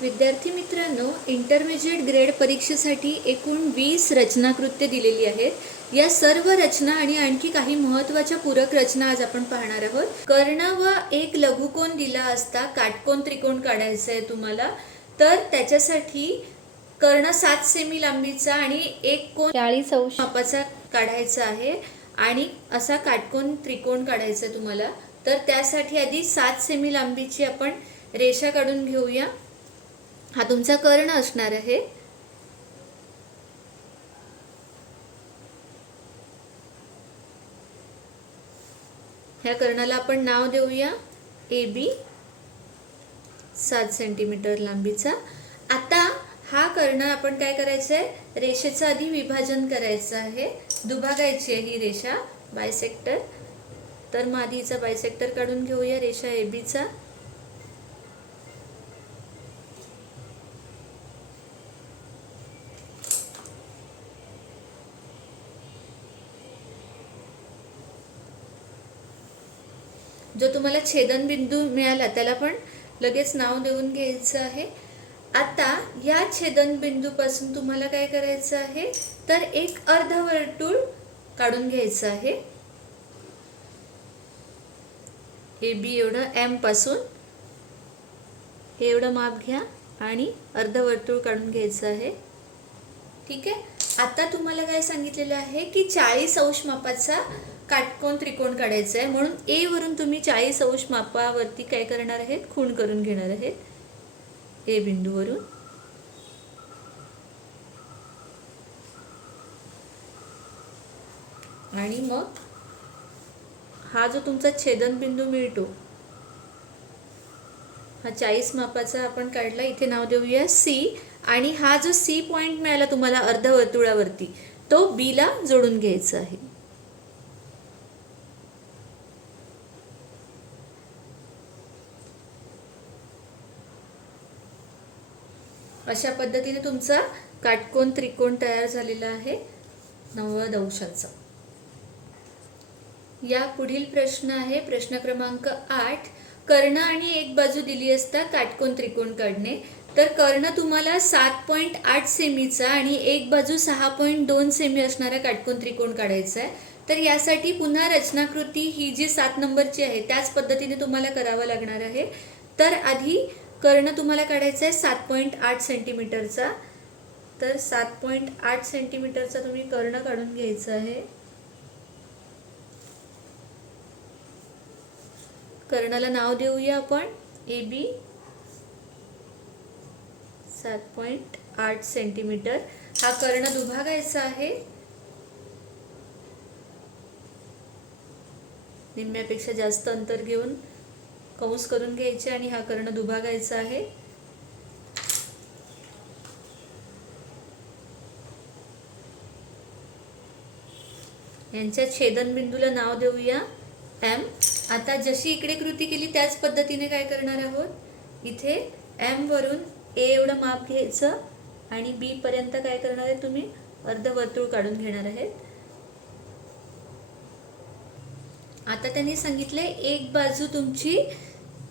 विद्यार्थी मित्रांनो intermediate grade परीक्षेसाठी एकूण वीस रचनाकृत्य दिलेली आहेत. या सर्व रचना आणि आणखी काही महत्त्वाच्या पूरक रचना आज आपण पाहणार आहोत. कर्ण व एक लघुकोन दिला असता काटकोन त्रिकोण काढायचा आहे तुम्हाला. तर त्याच्यासाठी कर्ण सात सेमी लांबीचा आणि एक कोण चाळीस अंश. मापाचा काढायचा आहे. आणि असा काटकोन त्रिकोण काढायचा आहे तुम्हाला. तर त्यासाठी आधी सात सेमी लांबीची आपण रेषा काढून घेऊया. हा तुमचा कर्ण असणार आहे. ह्या कर्णाला आपण नाव देऊया. A B. सात सेंटीमीटर लांबीचा. आता हा कर्ण आपण काय करायचं आहे रेषेचं आधी विभाजन करायचं आहे. दुभागायची आहे ही रेषा. बायसेक्टर तर मग आधी हिचा बायसेक्टर काढून घेऊया रेषा ए बीचा. जो तुम्हाला छेदनबिंदू मिळाला त्याला पण लगेच नाव देऊन घ्यायचं आहे. आता या छेदनबिंदूपासून तुम्हाला काय करायचं आहे? तर एक अर्धवर्तुळ काढून घ्यायचं आहे. ए बी एवढं एमपासून हे एवढं माप घ्या आणि अर्धवर्तुळ काढून घ्यायचं आहे. ठीक आहे? आता तुम्हाला काय सांगितलेलं आहे की चाळीस अंश मापाचा काटकोन त्रिकोण काढायचा आहे. म्हणून ए वरून तुम्ही चाळीस अंश मापावरती काय करणार आहेत? खूण करून घेणार आहेत. ए बिंदूवरून. आणि मग हा जो तुमचा छेदनबिंदू मिळतो हा चाळीस मापाचा आपण काढला. इथे नाव देऊया सी आणि हा जो सी पॉइंट मिळाला तुम्हाला अर्धवर्तुळावरती तो बीला जोडून घ्यायचा आहे. अशा पद्धतीने तुमचा काटकोन त्रिकोण तयार झालेला आहे. नव्वद अंशाचा या पुढील प्रश्न आहे. प्रश्न क्रमांक आठ. कर्ण आणि एक बाजू दिली असता काटकोन त्रिकोण काढणे. तर कर्ण तुम्हाला सात पॉईंट आठ सेमीचा आणि एक बाजू सहा पॉईंट दोन सेमी असणारा काटकोन त्रिकोण काढायचा आहे. तर यासाठी पुन्हा रचनाकृती ही जी सात नंबरची आहे त्याच पद्धतीने तुम्हाला करावं लागणार आहे. तर आधी कर्ण तुम्हाला काढायचं आहे सात पॉईंट आठ सेंटीमीटरचा तर सात पॉईंट आठ सेंटीमीटरचा तुम्ही कर्ण काढून घ्यायचं आहे. कर्णाला नाव देऊया आपण ए बी सात पॉईंट आठ सेंटीमीटर हा कर्ण दुभागायचा आहे. निम्म्यापेक्षा जास्त अंतर घेऊन कंस करून घ्यायचे आणि हा कर्ण दुभागायचा आहे. यांच्या छेदनबिंदूला नाव देऊया. एम आता जशी इकडे कृती केली त्याच पद्धतीने काय करणार आहोत? इथे एम वरून ए एवढं माप घ्यायचं आणि बी पर्यंत काय करणार आहे तुम्ही? अर्धवर्तुळ काढून घेणार आहेत. आता त्यांनी सांगितले एक बाजू तुमची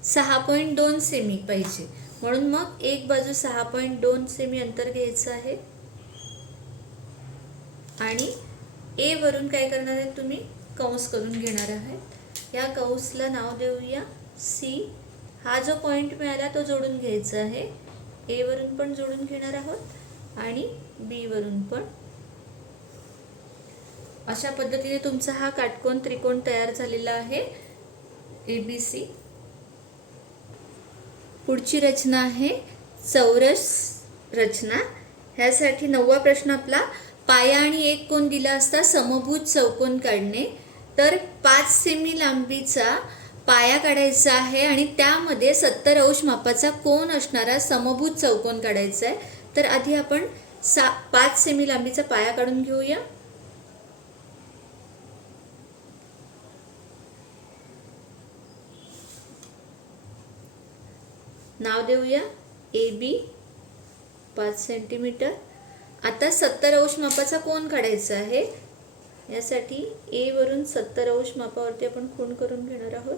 सहा पॉईंट दोन सेमी पाहिजे. म्हणून मग एक बाजू सहा पॉईंट दोन सेमी अंतर घ्यायचं आहे. आणि ए वरून काय करणार आहेत तुम्ही? कंस करून घेणार आहात या कंसला नाव देऊया सी हा जो पॉईंट मिळाला तो जोडून घ्यायचा आहे. ए वरून पण जोडून घेणार आहोत आणि बी वरून पण अशा पद्धतीने तुमचा हा काटकोन त्रिकोण तयार झालेला आहे. ए बी सी पुढची रचना आहे चौरस रचना. ह्यासाठी नववा प्रश्न आपला पाया आणि एक कोण दिला असता समभूत चौकोन काढणे. तर पाच सेमी लांबीचा पाया काढायचा आहे आणि त्यामध्ये सत्तर अंश मापाचा कोण असणारा समभूत चौकोन काढायचा आहे. तर आधी आपण सा पाच सेमी लांबीचा पाया काढून घेऊया. नाव देऊया. ए बी पाच सेंटीमीटर आता सत्तर अंश मापाचा कोण काढायचा आहे? यासाठी ए वरून सत्तर अंश मापावरती आपण खूण करून घेणार आहोत?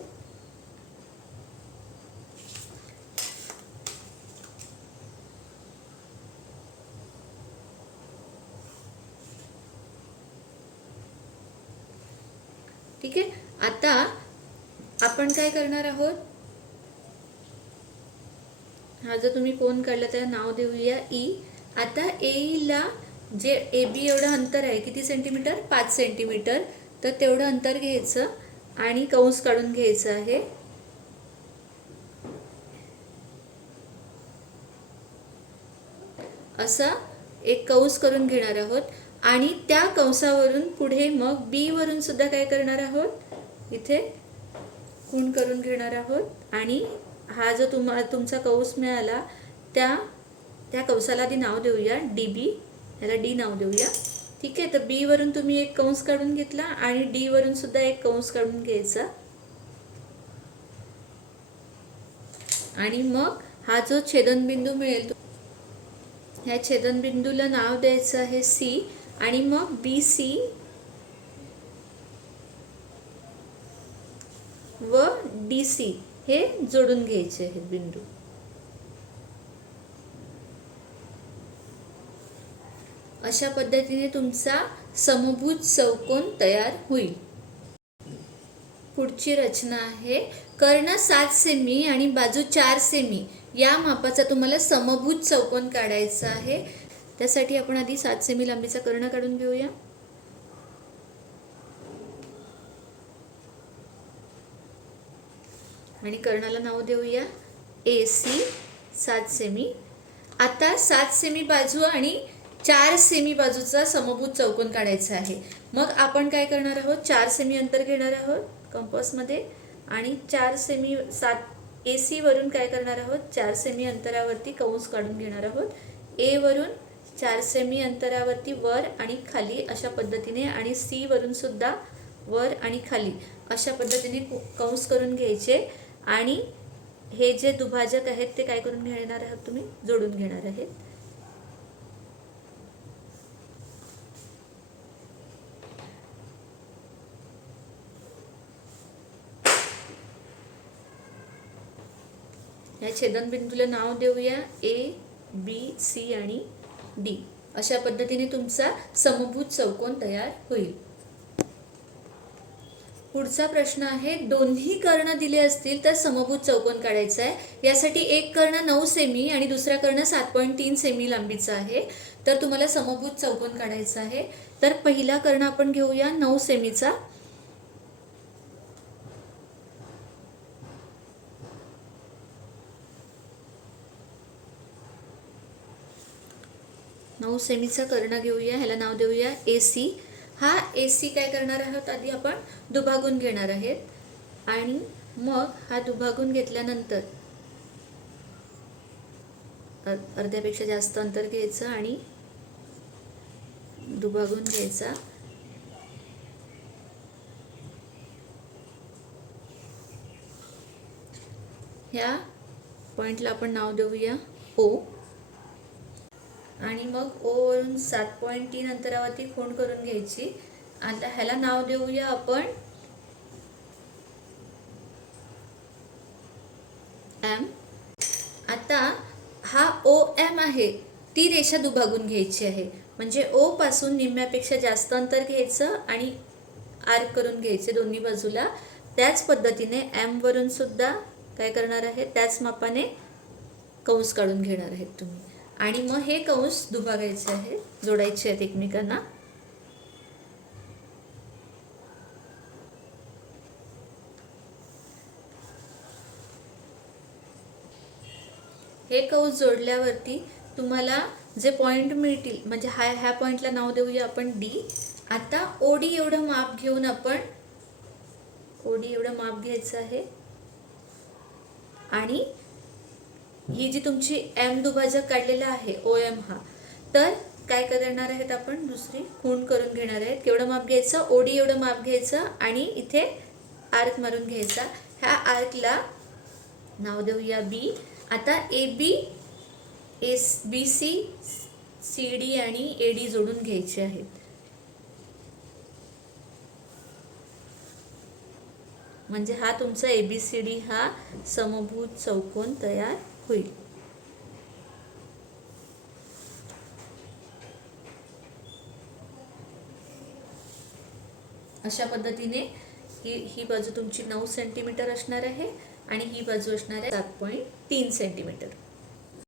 ठीक आहे? आता आपण काय करणार आहोत? हा जर तुम्ही कोण काढला त्याला नाव देऊया ई आता एईला जे ए बी एवढं अंतर आहे किती सेंटीमीटर पाच सेंटीमीटर तर तेवढं अंतर घ्यायचं आणि कंस काढून घ्यायचं आहे. असा एक कंस करून घेणार आहोत. आणि त्या कंसावरून पुढे मग बी वरून सुद्धा काय करणार आहोत? इथे खूण करून घेणार आहोत? आणि हा जो तुम्हा तुमचा कंस मिळाला त्या त्या कंसाला आधी नाव देऊया डी बी ह्याला डी नाव देऊया. ठीक आहे? तर बी वरून तुम्ही एक कंस काढून घेतला आणि डी वरून सुद्धा एक कंस काढून घ्यायचा. आणि मग हा जो छेदनबिंदू मिळेल ह्या छेदनबिंदूला नाव द्यायचं आहे सी आणि मग बी सी व डी सी हे जोडून घ्यायचे आहेत बिंदू. अशा पद्धतीने तुमचा समभुज चौकोन तयार होईल. पुढची रचना आहे कर्ण सात सेमी आणि बाजू चार सेमी. या मापाचा तुम्हाला समभुज चौकोन काढायचा आहे. त्यासाठी आपण आधी सात सेमी लांबीचा कर्ण काढून घेऊया. आणि कर्णाला नाव देऊया. ए सी सात सेमी आता सात सेमी बाजू आणि चार सेमी बाजूचा समभूत चौकोन काढायचा आहे. मग आपण काय करणार आहोत? चार सेमी अंतर घेणार आहोत कंपसमध्ये आणि चार सेमी सात ए सीवरून काय करणार आहोत? चार सेमी अंतरावरती कंस काढून घेणार आहोत. एवरून चार सेमी अंतरावरती वर आणि खाली अशा पद्धतीने आणि सीवरूनसुद्धा सुद्धा वर आणि खाली अशा पद्धतीने कु- कंस करून घ्यायचे. आणि हे जे दुभाजक आहेत ते काय करून घेणार आहात तुम्ही? जोडून घेणार आहेत. या छेदनबिंदूला नाव देऊया ए बी सी आणि डी अशा पद्धतीने तुमचा समभूत चौकोन तयार होईल. पुढचा प्रश्न आहे दोन्ही कर्ण दिले असतील तर समभूत चौकोन काढायचा आहे. यासाठी एक कर्ण नऊ सेमी आणि दुसरा कर्ण सात पॉईंट तीन सेमी लांबीचा आहे. तर तुम्हाला समभूत चौकोन काढायचा आहे. तर पहिला कर्ण आपण घेऊया नऊ सेमीचा. नऊ सेमीचा कर्ण घेऊया ह्याला नाव देऊया ए सी. हा ए सी काय करणार आहोत? आधी आपण दुभागून घेणार आहेत. आणि मग हा दुभागून घेतल्यानंतर अर्ध्यापेक्षा जास्त अंतर घ्यायचं आणि दुभागून घ्यायचा. ह्या पॉइंटला आपण नाव देऊया. ओ आणि मग ओ वरून सात पॉईंट तीन अंतरावरती खूण करून घ्यायची. आता ह्याला नाव देऊया आपण एम आता हा ओ एम आहे ती रेषा दुभागून घ्यायची आहे. म्हणजे ओ पासून निम्म्यापेक्षा जास्त अंतर घ्यायचं आणि आर्क करून घ्यायचे दोन्ही बाजूला. त्याच पद्धतीने एम वरून सुद्धा काय करणार आहे? त्याच मापाने कंस काढून घेणार आहेत तुम्ही. आणि मग हे कंस दुभागायचे आहेत जोडायचे आहेत एकमेकांना. हे कंस जोडल्यावरती तुम्हाला जे पॉईंट मिळतील म्हणजे हा ह्या पॉईंटला नाव देऊया आपण डी आता ओडी एवढं माप घेऊन आपण ओडी एवढं माप घ्यायचं आहे. आणि ही जी तुमची एम दुभाजक काढलेला आहे ओ एम हा तर काय करणार आहेत आपण? दुसरी खूण करून घेणार आहेत. केवढं माप घ्यायचं? ओडी एवढं माप घ्यायचं आणि इथे आर्क मारून घ्यायचा. ह्या आर्कला नाव देऊया बी आता A B S B C C D आणि ए डी जोडून घ्यायचे आहेत. म्हणजे हा तुमचा ए बी सी डी हा समभूत चौकोन तयार होईल. अशा पद्धतीने ही ही बाजू तुमची नऊ सेंटीमीटर असणार आहे आणि ही बाजू असणार आहे सात पॉईंट तीन सेंटीमीटर